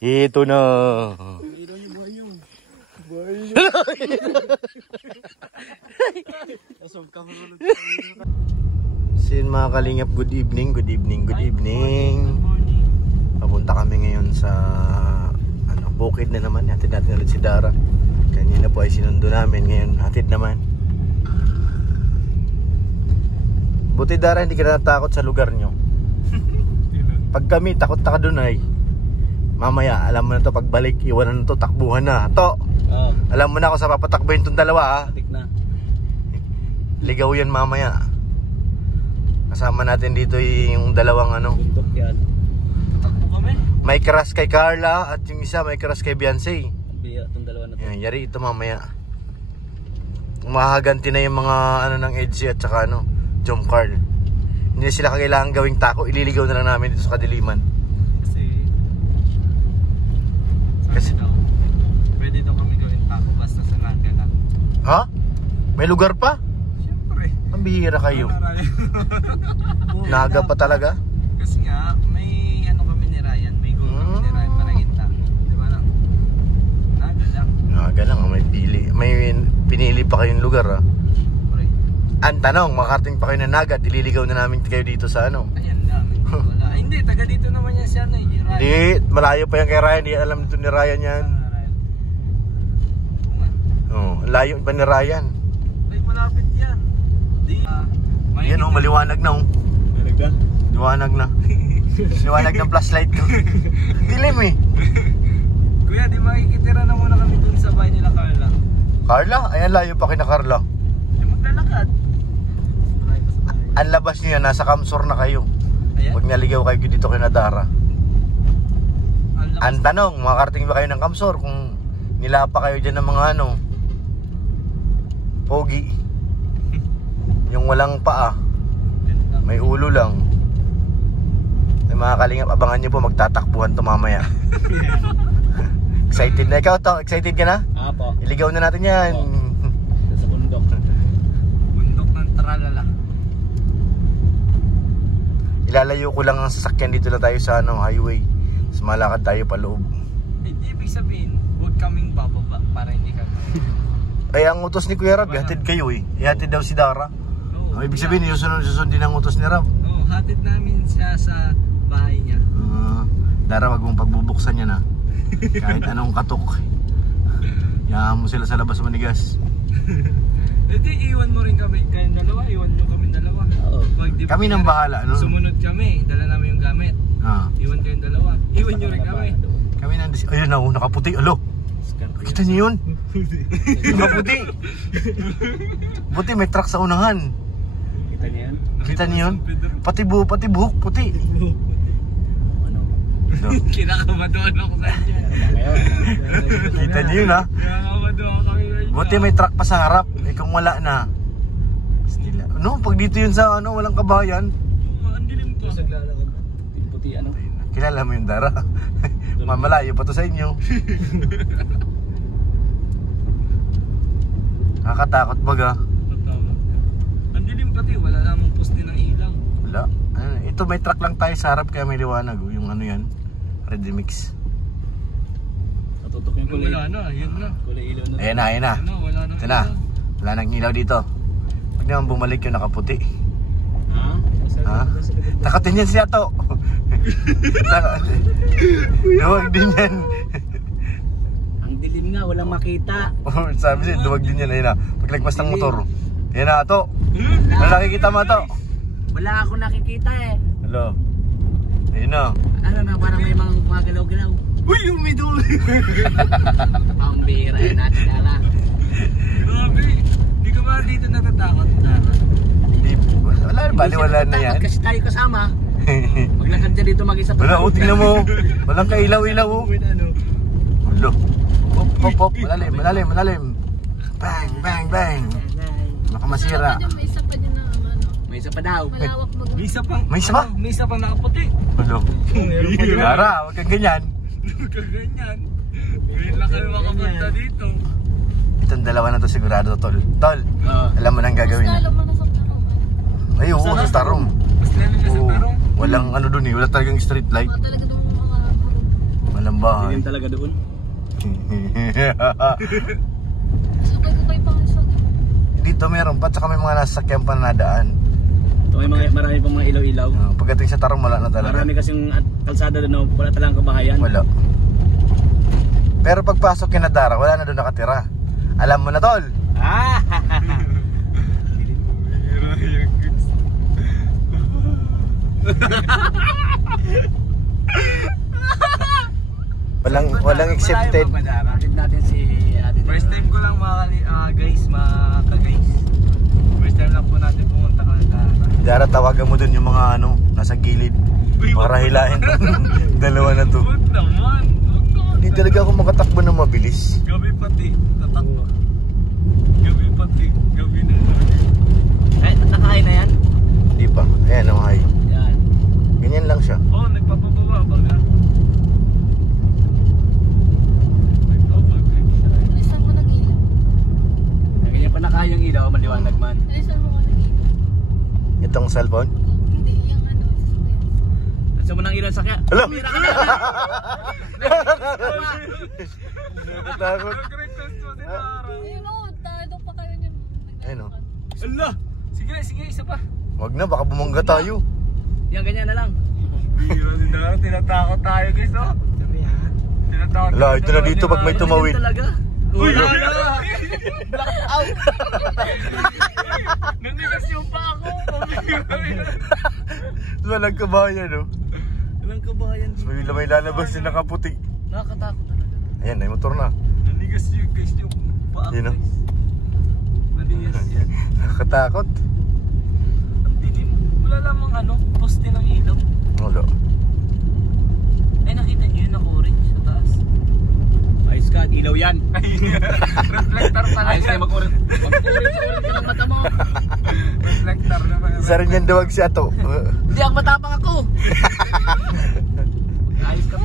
Ito na. Sin mga kalingap, good evening, good evening, good evening. Papunta kami ngayon sa bukid na naman. Hatid natin ulit si Dara. Kanina po ay sinundo namin, ngayon hatid naman. Buti Dara, hindi ka natakot sa lugar nyo. Pag kami, takot ka dun ay mamaya, alam mo na to, pagbalik, iwanan na to, takbuhan na. To, alam mo na kung sa papatakbuhin itong dalawa ha. Na. Ligaw yan mamaya. Kasama natin dito yung dalawang Bundok yan. Takbo kami. may crush kay Carla at yung isa may crush kay Beyonce. Biya itong dalawa na to. Yan, yari ito mamaya. Mahaganti na yung mga ng Edgy at saka Jom Carl. Hindi sila kailangan gawing tako, ililigaw na lang namin dito sa kadiliman. Kasi pwede daw kami gawin tako basta sa naga lang. ha? May lugar pa? Siyempre. Ang bihira kayo. Naga pa talaga? Kasi nga, may kami ni Ryan, may goal kami ni Ryan para kita. Di ba lang? Naga lang. Naga lang, may pinili pa kayong lugar ha. Ang tanong, makarating pa kayo ng Naga at ililigaw na namin kayo dito sa Ayan lang, wala. Hindi, taga dito naman yan siya na Ryan. Hindi, malayo pa yan kay Ryan, hindi alam dito ni Ryan yan. Layo pa ni Ryan. Ay, malapit yan. Yan maliwanag na Liwanag na. Liwanag ng flashlight ko. Dilim eh. Kuya, di makikitira na muna kami dun sa bahay nila Carla. Carla? Ayan, layo pa kina Carla. Di maglalakad. Ang labas niya, nasa Kamsor na kayo. Ayan. Pag naligaw kayo dito kay Dara. Ang tanong, makakarating ba kayo ng Kamsor kung nilapa kayo dyan ng mga pogi? Yung walang paa, may ulo lang. Ay, mga kalingap, abangan nyo po, magtatakbuhan to mamaya. Excited na ikaw to? Excited ka na? Apo. Iligaw na natin yan. Sa bundok. Bundok ng Tralala. Ilalayo ko lang ang sasakyan, dito na tayo sa highway. Mas malakad tayo pa loob. Hindi ibig sabihin, huwag kaming bababa para hindi kami. Ay, ang utos ni Kuya Rab, ihatid kayo eh. Ihatid daw si Dara. Ibig sabihin, susundin ang utos ni Rab. Hatid namin siya sa bahay niya. Dara, wag mong pagbubuksan yan ha. Kahit anong katok. Yaman mo sila sa labas manigas. Hindi, iwan mo rin kami. Kayong dalawa, iwan nyo kami dalawa. Kami nang bahala, no? Sumunod kami, dala namin yung gamit. Iwan kayong dalawa. Iwan nyo rin kami. Kami nang ayun na, nakaputi. Alo, kita niyo yun? Nakaputi. Puti, may truck sa unahan. Kita niyo yan? Kita niyo yun? Pati buhok, puti. Kinakamadoan ako sa inyo. Kita niyo yun ha? Kinakamadoan kami. Buti may truck pa sa harap. Kung wala na. Pag dito yun sa walang kabayan. Ang dilim ko. Saglalakad. Puti Kilala mo yung Dara. Mamalayo pa to sa inyo. Nakakatakot baga. Ang dilim pati, wala namang poste ng ilaw. Wala. Ito may truck lang tayo sa harap kaya may liwanag. Yung yan, Ready Mix. Natutok yung kulay. Wala na, yun na. Kulay ilaw na. Ayan na. Wala na. Ito na. Wala nang ilaw dito. Pag naman bumalik yung nakaputi. Ha? Takatin yan siya to. Duwag din yan. Ang dilim nga, walang makita. Sabi siya, duwag din yan. Ayun na. Paglagpas ng motor. Ayan na to. Ano nakikita mo to? Wala ako nakikita eh. Hello. Ayun na. Parang may mga galaw-galaw. Uy, yung may dulo. Pambira yan natin ala. Grabe. Hindi ka ba dito natatakot? Wala, baliwala na yan. Kasi tayo kasama. Maglakad ka dito mag-isa pa. Wala, tingnan mo. Walang kailaw-ilaw. Hello. Pop. Malalim. Bang. Baka masira. May isa pa dyan na May isa pa daw. malawak May isa pang. May isa pa? May isa pang nakaputi. Hello. Dara, huwag kang ganyan. Huwag kang ganyan. Ngayon lang kami makapunta dito. Itong dalawa na to sigurado, tol. Alam mo nang gagawin. Mas lalo mo na sa tarong. Ay, oo, sa tarong. Mas lalo na sa tarong. Walang dun eh, wala talagang street light. Talaga doon mga bahay. Hindi talaga doon. Sabay ko kayo pangasag. Dito meron pa, tsaka may mga nasasakyan pa na nadaan. So, may mga, marami pang mga ilaw-ilaw. Pagdating sa Tarong, wala na talaga. Marami kasing kalsada doon, no? Wala talagang kabahayan. Wala. Pero pagpasok kina Dara, wala na doon nakatira. Alam mo na, tol. Ah! Walang accepted. Akit natin si Ate. First time ko lang guys, guys. First time lang po natin pumunta ka ng Dara. Dara, tawagan mo doon yung mga nasa gilid. Para hilahin dalawa na to. Huwag naman. Hindi talaga ako makatakbo na mabilis. Gabi pati. Tatakbo. Gabi pati. Gabi na lang. Ay, nakain na yan? Hindi pa. Ayan ang hay. Yan. Ganyan lang siya. Oo, nagpapababa ba nga? Alisan mo nag-ilaw. Ganyan pa nakayang ilaw, maliwanag man. Alisan mo ka nag-ilaw. Itong cellphone. Hindi, yung ano. sasakyan. Sa mo nang ilaw sakya. Alam! Mira ka na! Nakatakot. Nag-request mo si Dara. Ayun o, talo pa kayo niyan. Ayun o. Allah! Sige, isa pa. Wag na, baka bumangga tayo. Yan, ganyan na lang. Biro si Dara, tinatakot tayo guys, oh. Tinatakot. Wala, ito na dito pag may tumawid. Ganyan talaga. Uy, Wala. wala. Blackout! Nanigas yung pa ako. Walang kabayan, no? Walang kabayan. May lalabas na nakaputi. Nakakatakot talaga. Ayan, may motor na. Nanigas yung guys yung pa ako. Yun, no? Nanigas yan. Nakakatakot. Ang dilim. Wala lamang poste ng ilaw. Wala. Ay, nakita niyo yun, orange sa taas. Ayos ka, ilaw yan. Reflector pala Ayos yan. ka, mag-orange. Mag-orange ka ng mata mo. Reflector na pala. Isa rin yan duwag si Ato. Hindi ako matapang ako. Ayos ka.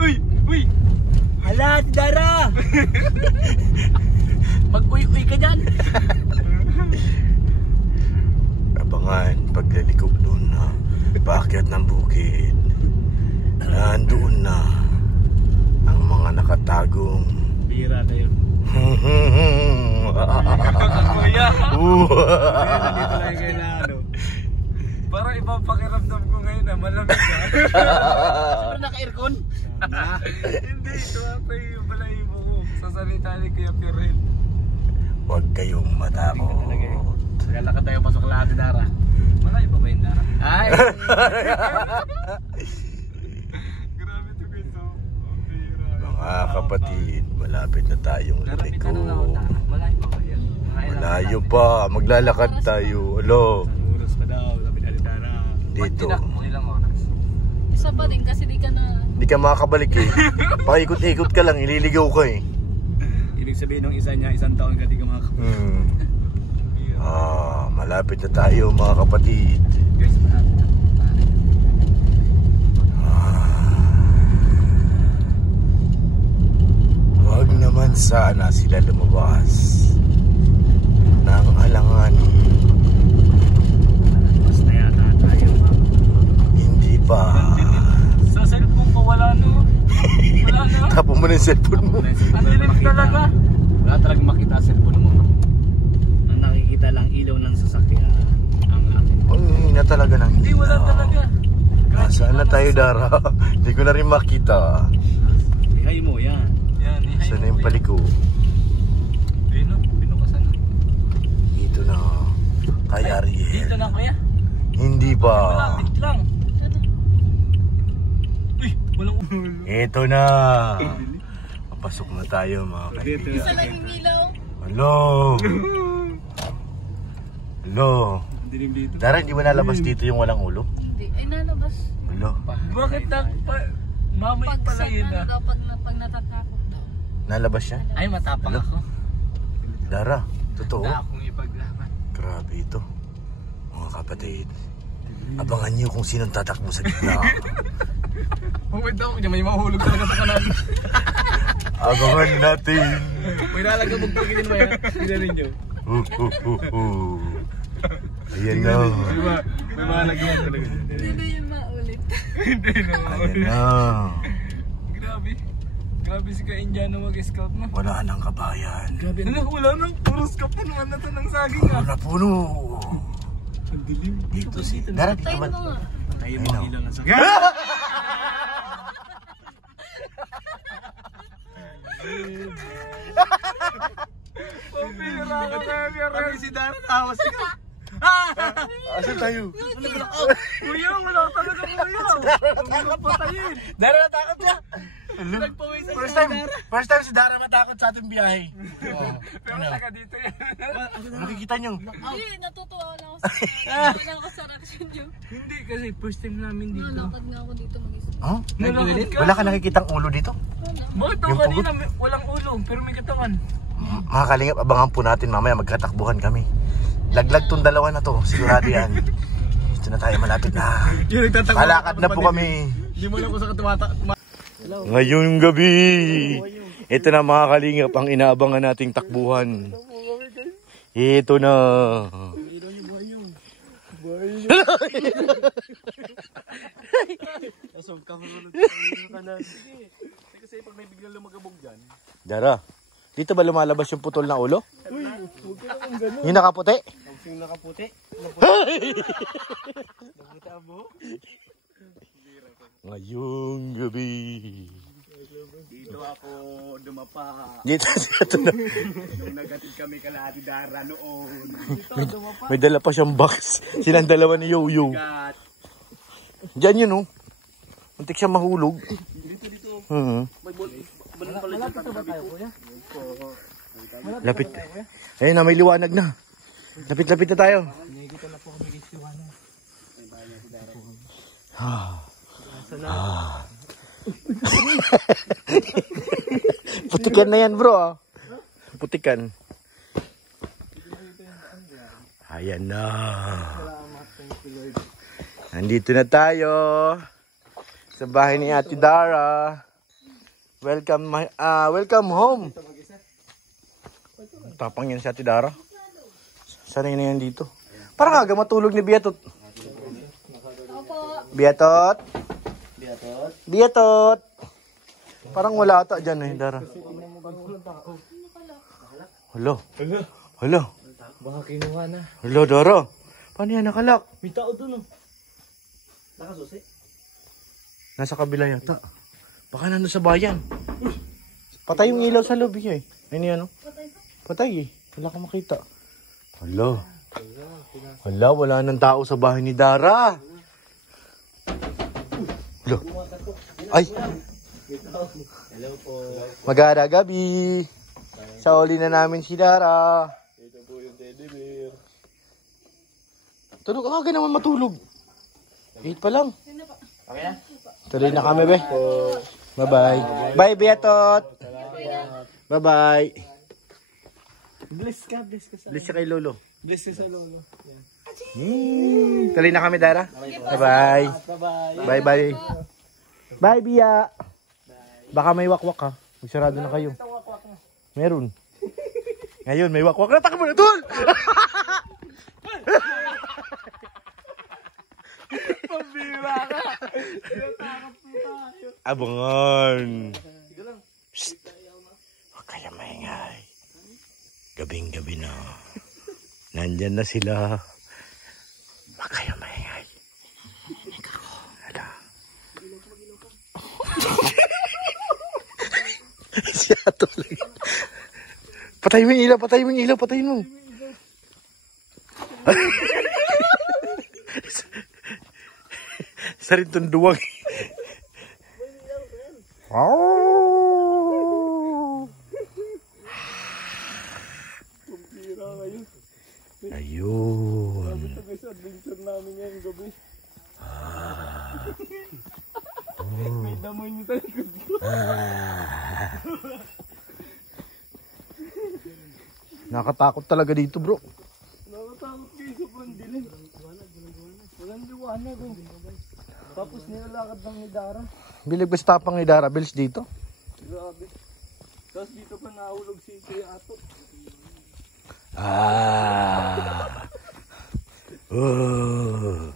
Uy! Hala, si Dara! Mag-uy-uy ka dyan. Abangan paglaliko doon na paakyat ng bukid. Nandoon na ang mga nakatagong Bira kayo. Kuya! Nandito lang kayo na Parang ibang pakiramdam ko ngayon na malamig ka. Siguro naka-aircon? Hindi, tumapay yung balahibo ko. Sa salita ni Kuya Pirel. Huwag kayong matakot. Nagalakad tayo pasok lahat si Dara. Malayo pa ba yung Dara? Ay! Grabe to guys, oh. Mga kapatid, malapit na tayong liliko. Malayo pa ba yan? Malayo pa, maglalakad tayo. Alo, Oras pa daw, sabi na ni Dara. dito. Mga ilang oras? Isa pa din kasi di ka na... Hindi ka makakabalik eh. Pakikot-ikot ka lang, ililigaw ka eh. Ibig sabihin ng isa niya, isang taon ka di ka makakapag. Malapit na tayo mga kapatid. Guys, malapit na. Wag naman sana sila lumabas ng alanganin. Basta yata tayo. Hindi pa. Sa cellphone ko wala no. Wala no. Tapo mo na yung cellphone mo. Ang dilim talaga. Wala talagang makita sa cellphone mo. Ang nakikita lang ilaw ng sasakyan. Ang akin. Ang hina talaga ng Hindi, wala talaga. Saan na tayo, Dara? Hindi ko na rin makita. Ihay mo, yan. Yan, ihay Saan na yung mo, paliko? Ayun no, pinukasan na. Dito na. Kay Ay, Ariel. dito na kuya. Hindi pa. Malapit lang. Uy, walang ulo. Ito na. Papasok na tayo mga Isa kaibigan. lang yung ilaw. Hello. Hello. Dilim dito. Dara, hindi ba nalabas dito yung walang ulo? Hindi. Ay, nalabas. Hello. Bakit mamay Pag pala yun ano ah. daw, pag natatakot daw. Nalabas siya? Ay, matapang Ano? ako. Dara, totoo? Wala akong ipaglaban. Grabe ito. Mga kapatid. Abangan niyo kung sinong tatakbo sa gitna. Wait daw, may mahulog talaga sa kanan. Abangan natin. May nalagabog po ginin mo yan. Ginanin nyo. Ayan na. May malagyan talaga. Hindi na yun maulit. Hindi naman. Ayan na. Grabe. Grabe si ka-Indiano mag-scout na. Wala nang kabayan. Grabe na, wala na. Puro scout na naman na to ng saging Puro na puno. Ang dilim. Dito si Dara, dito Tayo man. mo nga. Tayo mga ilaw ng sakya. Pambira ka kaya Pag si Dara tawas ka. Asan tayo? Kuya, wala talaga kuya. Huwag patayin. Dara, natakot siya. Nagpawisan First time si Dara matakot sa ating biyahe. Pero taga dito yan. Nakikita niyo? Hindi, natutuwa lang ako sa wala ako sa reaction niyo. Hindi kasi first time namin dito. Nalakad nga ako dito mag-isa. Huh? Nalakad ka? Wala ka nakikitang ulo dito? Wala. Bakit Yung ako kanina walang ulo pero may katawan? Mga kalingap, abangan po natin mamaya magkatakbuhan kami. Laglag tong dalawa na to, sigurado yan. Ito na tayo, malapit na. Palakad na po kami. Hindi mo lang kung sa katuwata. Ngayong gabi, ito na mga kalingap ang inaabangan nating takbuhan. Ito na. Kasi pag may biglang lumagabog dyan. Dara, dito ba lumalabas yung putol na ulo? Yung nakaputi? Yung nakaputi. Ngayong gabi. Dito ako dumapa. Dito na. Nung nagatid kami kala Ate Dara noon. May dala pa siyang box. Silang dalawa ni Yo-Yo. Gat. Diyan yun, oh. Muntik siya mahulog. Malapit na ba tayo, kuya? Lapit. Ayun na, may liwanag na. Lapit-lapit na tayo. Nakikita na po kami guys liwanag. Putikan na yan, bro. Ah. Putikan. Ayan na. Nandito na tayo sa bahay ni Ate Dara. Welcome home. Tapang yan si Ate Dara. Sanay na yan dito. Parang aga matulog ni Biatot. Biatot. Biatot. Parang wala ata dyan eh, Dara. Hello. Hello. Baka kinuha na. Hello, Dara. Paano yan nakalak? May tao dun oh. Nakasusi? Nasa kabila yata. Baka nandun sa bayan. Patay yung ilaw sa lobby eh. Ayun yan, oh. Patay eh. Wala ka makita. Hala. Hala, wala nang tao sa bahay ni Dara. Hala. Ay. Hello po. Magara gabi. Sauli na namin si Dara. Ito po yung teddy bear. Tulog ka naman matulog. 8 pa lang. Okay na? Tuloy na kami, be. Bye-bye. Bye, Beatot. Bye-bye. Bless ka sa. Bless siya kay Lolo. Bless ka sa lolo. Tuloy na kami, Dara. Bye-bye. Bye-bye. Bye-bye. Bye, Bia. Baka may wakwak ha. Magsarado na kayo. Meron. Ngayon, may wakwak na. Takbo na, Tol! Pambira ka. Abangan. Psst. Huwag kaya maingay. Gabing-gabi na. Nandyan na sila. Huwag kaya maingay. Hala. Si Ato lang. Patay mo yung ilaw, patay mo yung ilaw, patay mo. Sa rin itong duwag. Ayun. Adventure namin ngayong gabi. May damoy niyo sa likod ko. Nakatakot talaga dito, bro. Nakatakot kayo sa pandilim. Walang liwanag oh. Tapos nilalakad lang ni Dara. Bilig ba sa tapang ni Dara Bills dito? Grabe. Tapos dito pa nahulog si Kuya Ato. Ah. Oh.